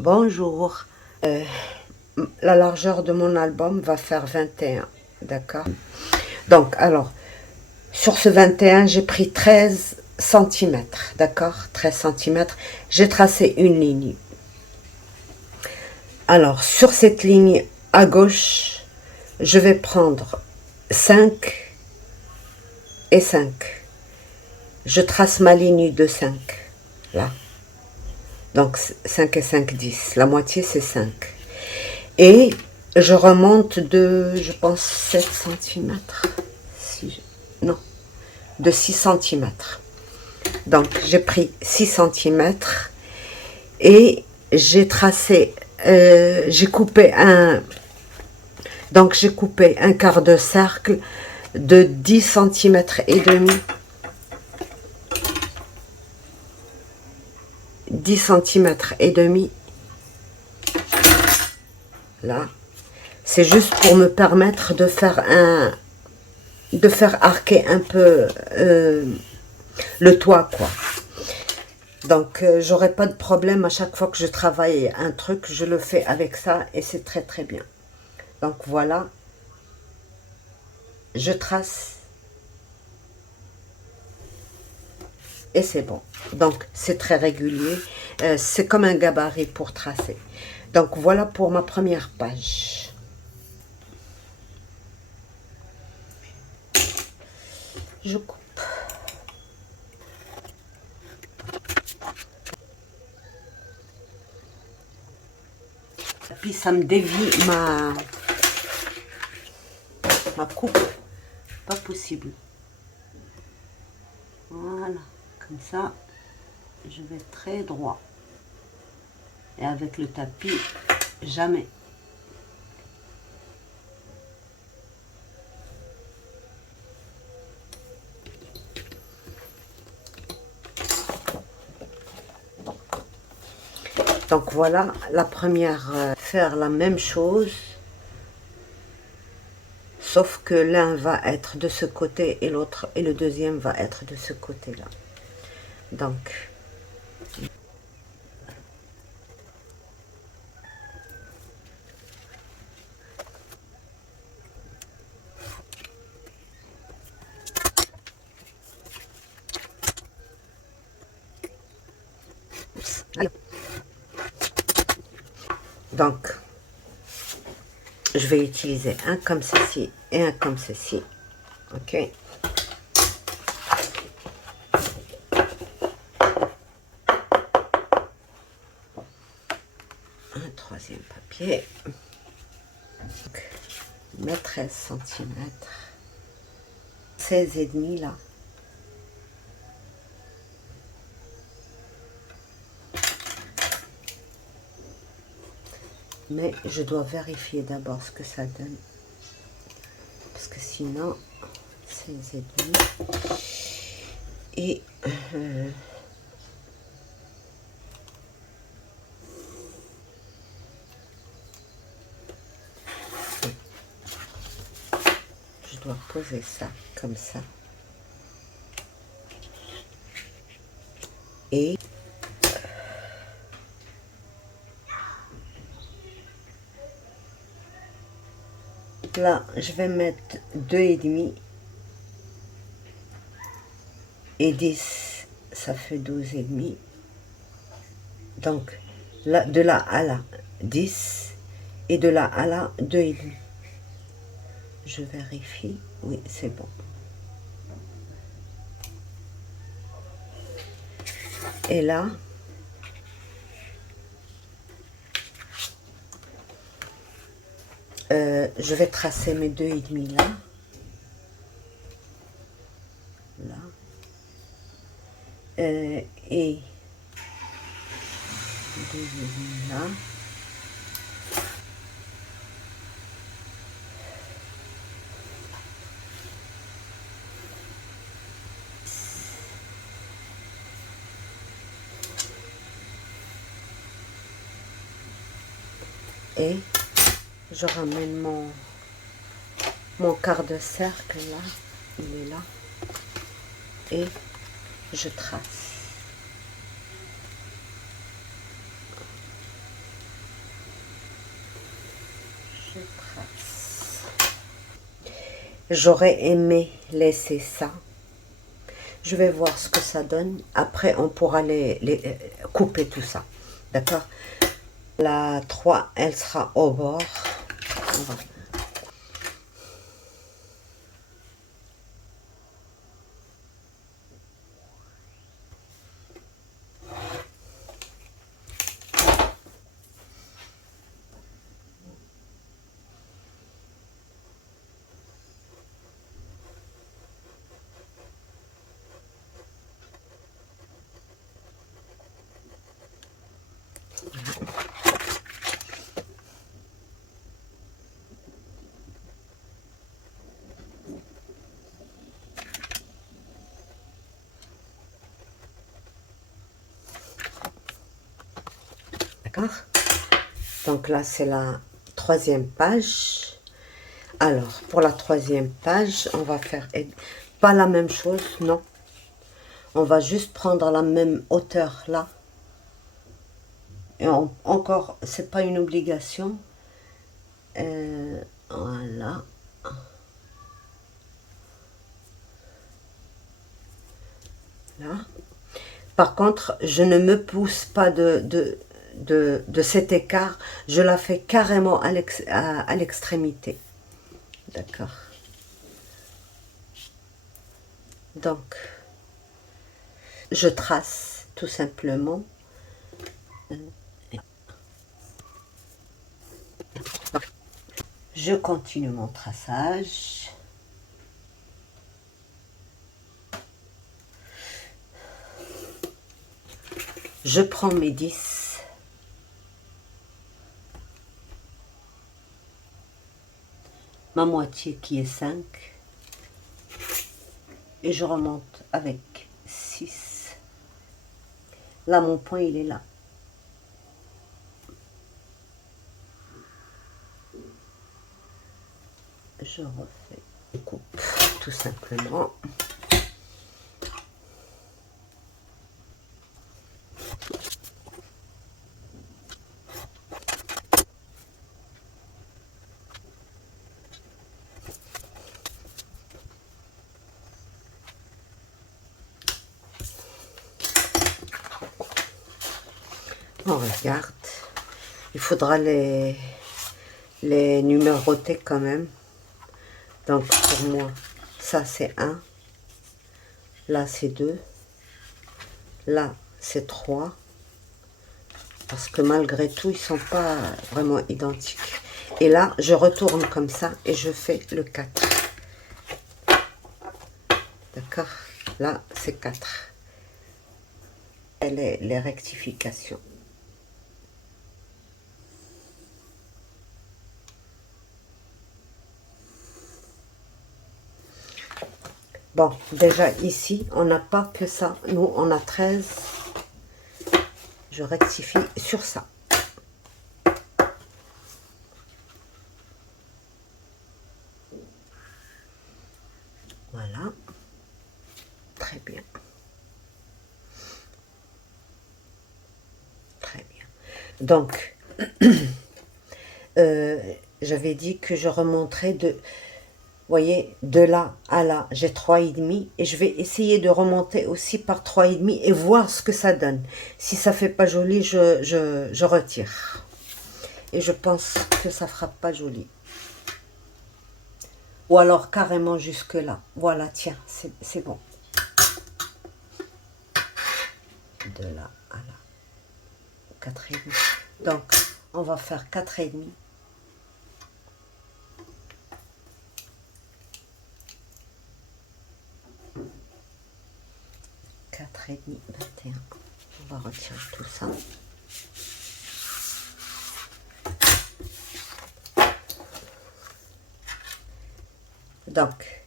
Bonjour. Euh, la largeur de mon album va faire 21, d'accord? Donc, alors, sur ce 21, j'ai pris 13 centimètres, d'accord? 13 centimètres. J'ai tracé une ligne. Alors, sur cette ligne à gauche, je vais prendre 5 et 5. Je trace ma ligne de 5, là. Donc, 5 et 5, 10. La moitié, c'est 5. Et je remonte de, je pense, 7 centimètres. Non, de 6 centimètres. Donc, j'ai pris 6 centimètres et j'ai tracé, j'ai coupé un, donc j'ai coupé un quart de cercle de 10 centimètres et demi. 10 centimètres et demi. Là. C'est juste pour me permettre de faire arquer un peu le toit, quoi. Donc, j'aurai pas de problème à chaque fois que je travaille un truc, je le fais avec ça et c'est très très bien. Donc voilà, je trace et c'est bon. Donc c'est très régulier, c'est comme un gabarit pour tracer. Donc voilà pour ma première page. Je coupe. Puis ça me dévie ma coupe. Pas possible. Voilà, comme ça, je vais très droit. Et avec le tapis, jamais. Donc voilà, la première, faire la même chose. Sauf que l'un va être de ce côté et l'autre, et le deuxième va être de ce côté-là. Donc, donc, je vais utiliser un comme ceci et un comme ceci. Ok. Un troisième papier. Donc, mes 13 centimètres. 16 et demi là. Mais je dois vérifier d'abord ce que ça donne. Parce que sinon, 16 et demi. Et je dois poser ça comme ça. Et là, je vais mettre 2,5 et 10, ça fait 12,5. Donc, là, de là à là, 10 et de là à là, 2,5. Je vérifie. Oui, c'est bon. Et là, je vais tracer mes 2,5 là. Là. Et 2,5 là. Et je ramène mon quart de cercle là, il est là, et je trace. Je trace. J'aurais aimé laisser ça. Je vais voir ce que ça donne. Après, on pourra les couper tout ça. D'accord? La 3, elle sera au bord. D'accord? Donc là, c'est la 3e page. Alors, pour la 3e page, on va faire pas la même chose, non. On va juste prendre la même hauteur là. Et encore, c'est pas une obligation. Voilà. Là. Par contre, je ne me pousse pas de cet écart. Je la fais carrément à l'extrémité. D'accord. Donc, je trace tout simplement. Je continue mon traçage. Je prends mes 10. Ma moitié qui est 5. Et je remonte avec 6. Là, mon point, il est là. Je refais, je coupe tout simplement. On regarde. Il faudra les numéroter quand même. Donc pour moi, ça c'est 1. Là c'est 2. Là c'est 3. Parce que malgré tout, ils ne sont pas vraiment identiques. Et là, je retourne comme ça et je fais le 4. D'accord? Là, c'est 4. Et les rectifications. Bon, déjà ici, on n'a pas que ça. Nous, on a 13. Je rectifie sur ça. Voilà. Très bien. Très bien. Donc, j'avais dit que je remonterais de... Vous voyez, de là à là, j'ai 3,5 et je vais essayer de remonter aussi par 3,5 et voir ce que ça donne. Si ça fait pas joli, je retire. Et je pense que ça fera pas joli. Ou alors carrément jusque là. Voilà, tiens, c'est bon. De là à là. 4,5. Donc, on va faire 4,5. 4,5, 21. On va retirer tout ça. Donc,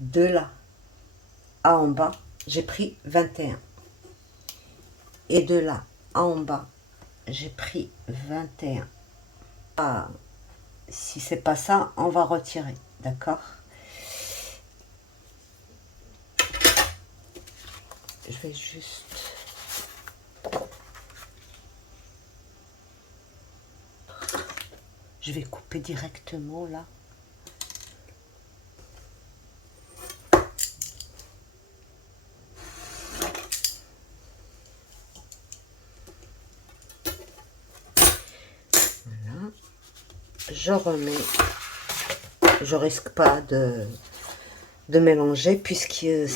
de là à en bas, j'ai pris 21. Et de là à en bas, j'ai pris 21. Ah, si c'est pas ça, on va retirer. D'accord? Je vais juste... Je vais couper directement là. Voilà. Je remets. Je risque pas de mélanger puisqu'il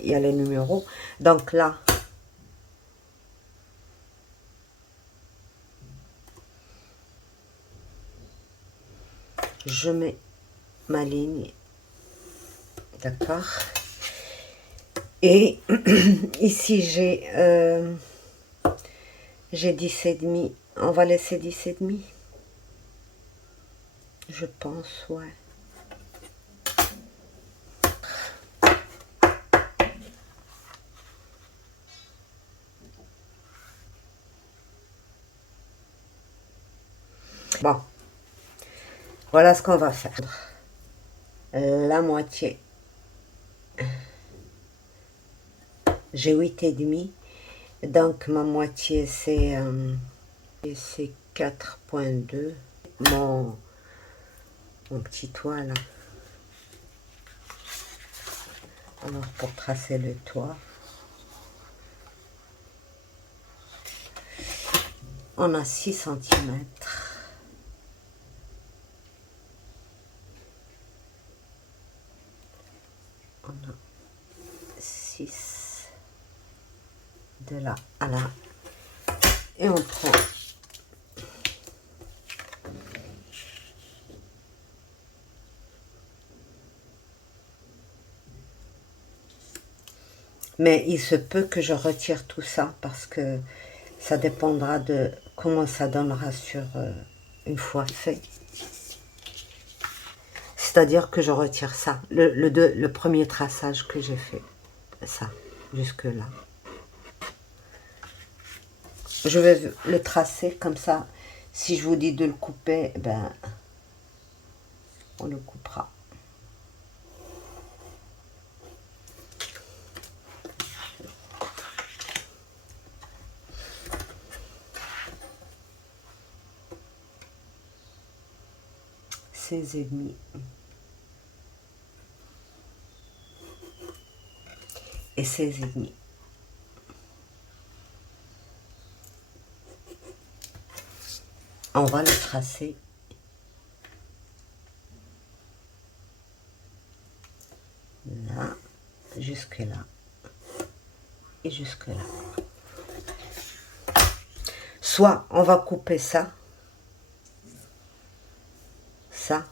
y a les numéros. Donc là, je mets ma ligne, d'accord, et ici j'ai 10,5, on va laisser 10,5, je pense, ouais. Bon, voilà ce qu'on va faire. La moitié. J'ai 8,5. Donc ma moitié c'est 4,2. Mon petit toit là. Alors pour tracer le toit, on a 6 centimètres. On a 6 de là à là. Et on prend mais il se peut que je retire tout ça parce que ça dépendra de comment ça donnera sur une fois fait. C'est-à-dire que je retire ça, le premier traçage que j'ai fait, ça, jusque là. Je vais le tracer comme ça. Si je vous dis de le couper, ben, on le coupera. Et demi. Et 16,5. On va le tracer. Là, jusque là. Et jusque là. Soit on va couper ça. Ça.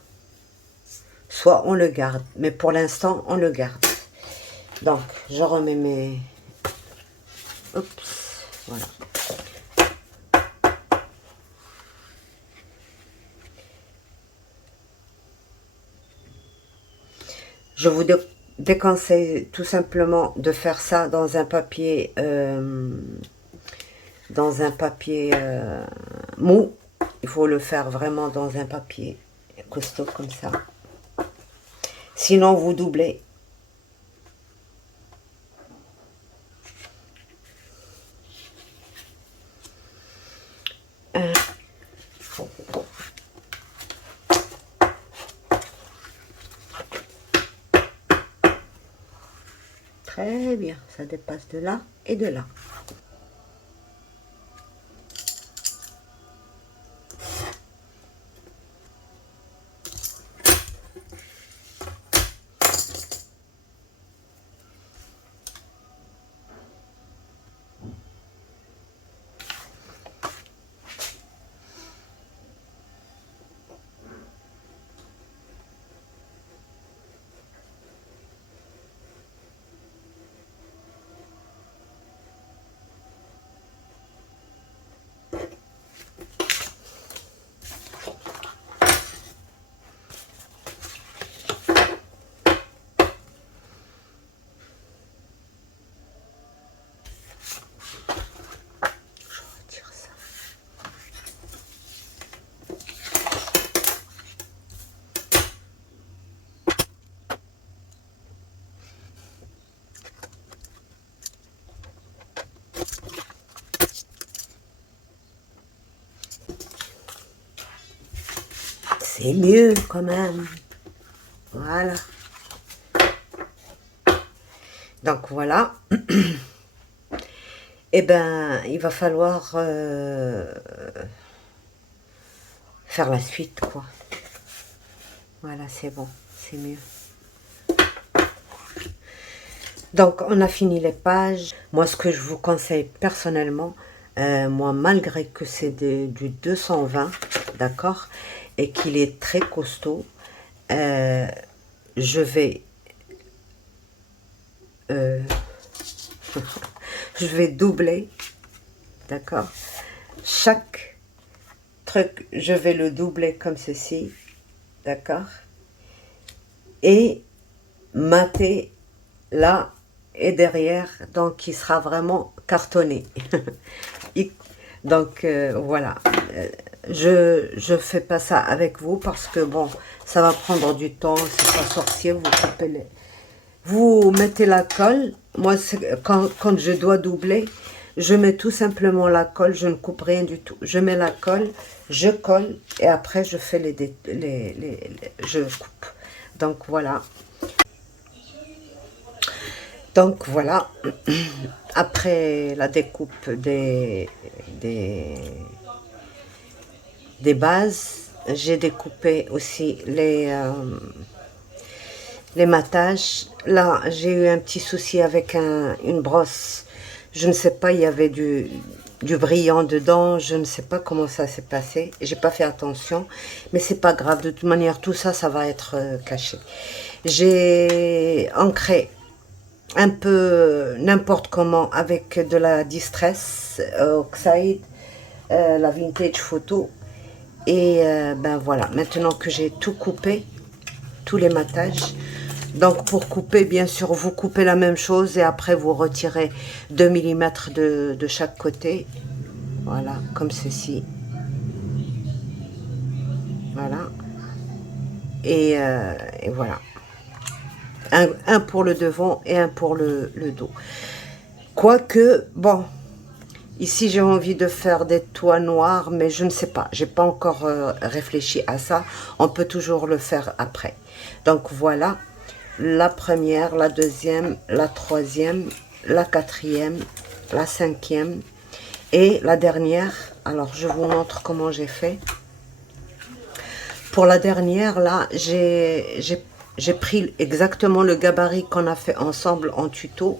Soit on le garde. Mais pour l'instant, on le garde. Donc, je remets mes... Oups, voilà. Je vous déconseille tout simplement de faire ça dans un papier mou. Il faut le faire vraiment dans un papier costaud comme ça. Sinon, vous doublez. Très bien, ça dépasse de là et de là. C'est mieux quand même. Voilà. Donc voilà. Eh ben, il va falloir faire la suite, quoi. Voilà, c'est bon, c'est mieux. Donc, on a fini les pages. Moi, ce que je vous conseille personnellement, moi, malgré que c'est du 220, d'accord, et qu'il est très costaud, je vais je vais doubler, d'accord. Chaque truc, je vais le doubler comme ceci, d'accord, et mater là et derrière, donc il sera vraiment cartonné. Donc voilà, je fais pas ça avec vous parce que bon, ça va prendre du temps, c'est pas sorcier, vous coupez les... Vous mettez la colle, moi quand je dois doubler, je mets tout simplement la colle, je ne coupe rien du tout. Je mets la colle, je colle et après je fais je coupe. Donc voilà. Donc voilà, après la découpe des bases, j'ai découpé aussi les matages. Là, j'ai eu un petit souci avec une brosse. Je ne sais pas, il y avait du brillant dedans. Je ne sais pas comment ça s'est passé. J'ai pas fait attention, mais c'est pas grave. De toute manière, tout ça, ça va être caché. J'ai ancré un peu n'importe comment avec de la Distress Oxide, la Vintage Photo. Et ben voilà, maintenant que j'ai tout coupé, tous les matages. Donc pour couper, bien sûr, vous coupez la même chose et après vous retirez 2 mm de chaque côté. Voilà, comme ceci. Voilà. Et voilà. Un pour le devant et un pour le dos. Quoique, bon, ici j'ai envie de faire des toits noirs, mais je ne sais pas. J'ai pas encore réfléchi à ça. On peut toujours le faire après. Donc voilà. La première, la deuxième, la troisième, la quatrième, la cinquième et la dernière. Alors, je vous montre comment j'ai fait. Pour la dernière, là, j'ai pris exactement le gabarit qu'on a fait ensemble en tuto.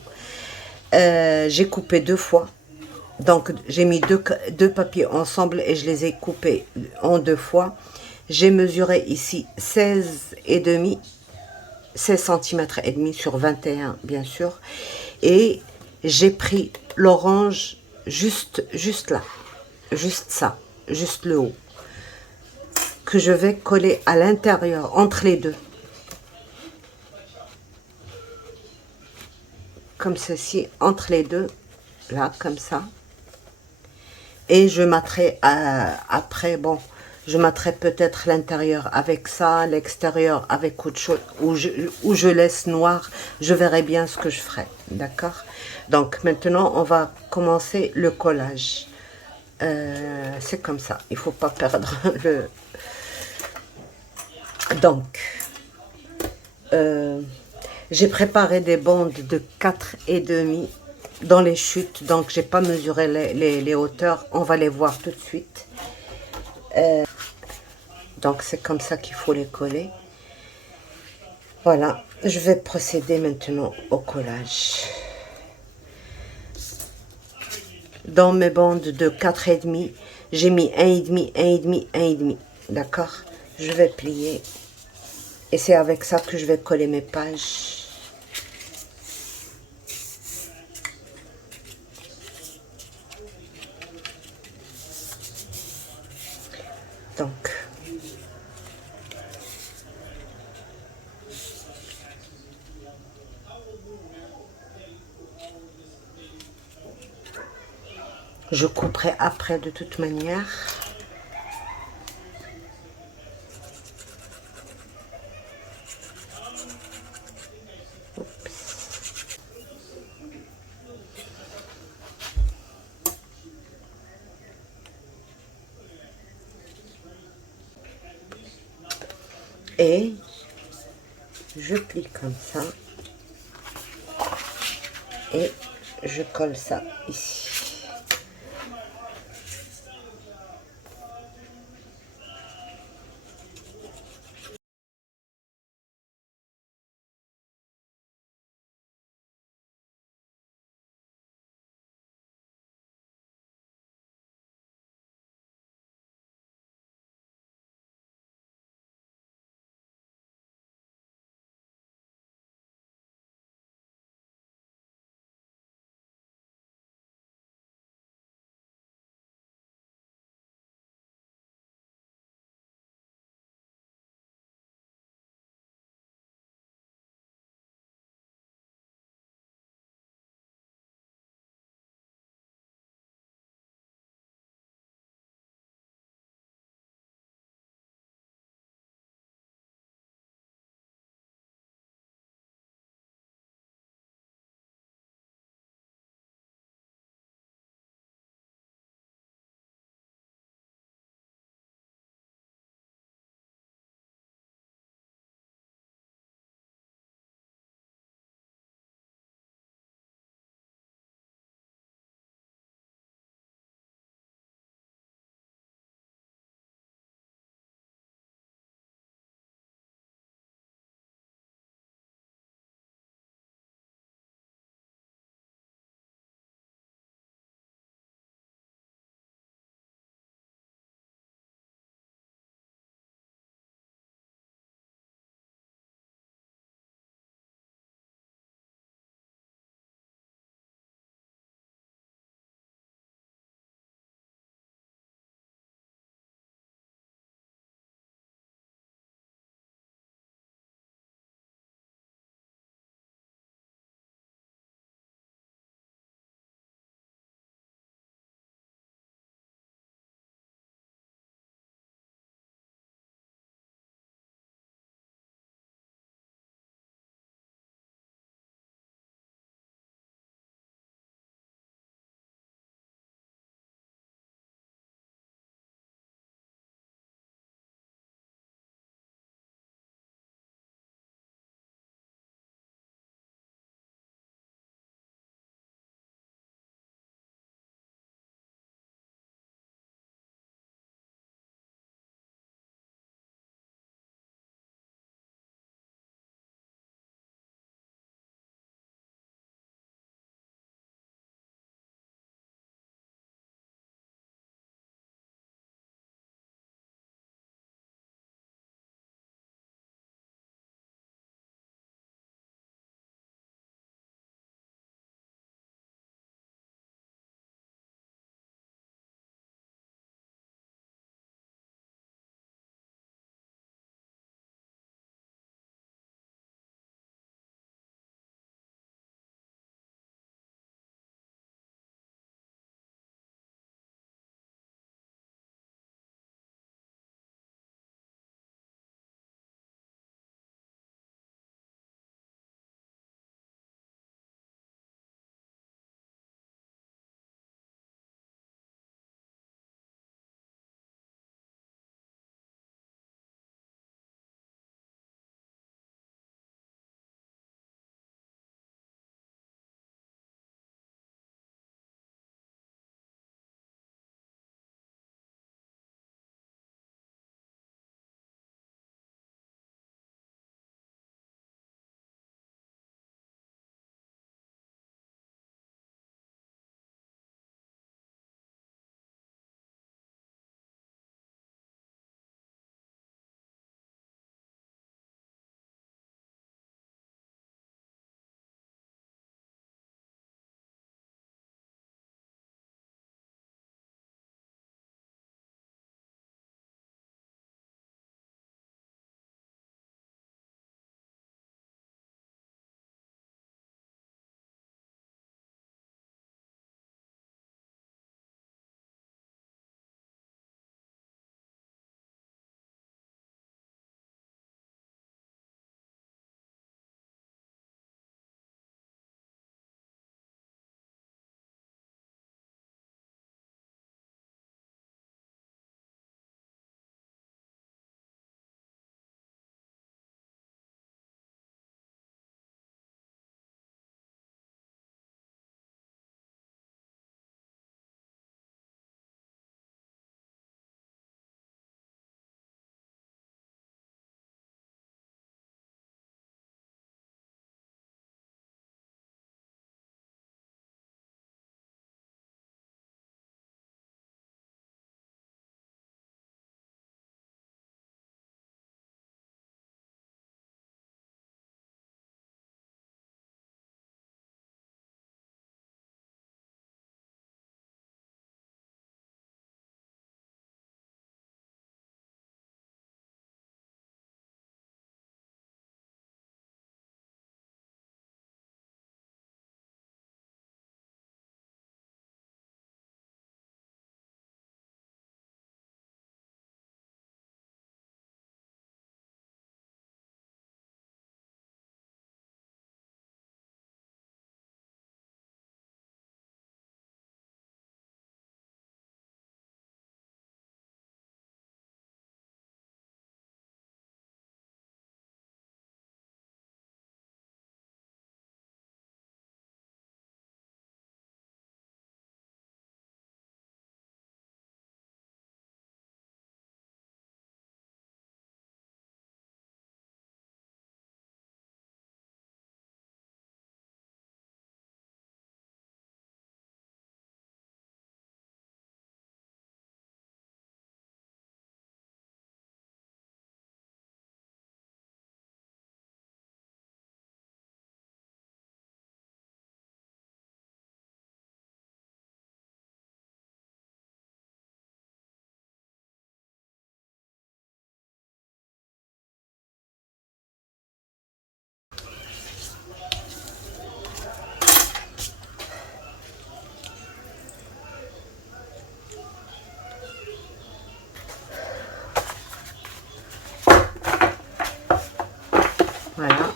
J'ai coupé 2 fois. Donc, j'ai mis deux papiers ensemble et je les ai coupés en 2 fois. J'ai mesuré ici 16,5 16 cm et demi sur 21 bien sûr, et j'ai pris l'orange juste là, juste ça, juste le haut, que je vais coller à l'intérieur entre les deux, comme ceci, entre les deux, là, comme ça. Et je mettrai après, bon, je mettrai peut-être l'intérieur avec ça, l'extérieur avec autre chose, ou je laisse noir, je verrai bien ce que je ferai, d'accord? Donc maintenant, on va commencer le collage. C'est comme ça, il ne faut pas perdre le... Donc, j'ai préparé des bandes de 4,5 dans les chutes, donc j'ai pas mesuré les hauteurs, on va les voir tout de suite. Donc c'est comme ça qu'il faut les coller. Voilà, je vais procéder maintenant au collage. Dans mes bandes de 4,5, j'ai mis 1,5, 1,5, 1,5. D'accord? Je vais plier. Et c'est avec ça que je vais coller mes pages. Donc, je couperai après de toute manière. et je plie comme ça et je colle ça ici.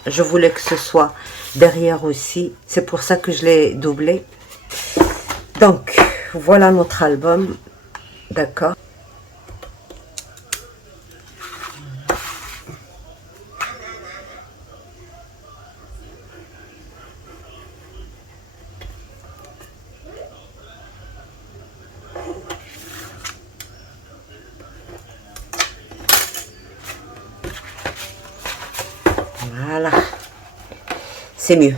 Je voulais que ce soit derrière aussi. C'est pour ça que je l'ai doublé. Donc, voilà notre album. D'accord. Voilà. C'est mieux.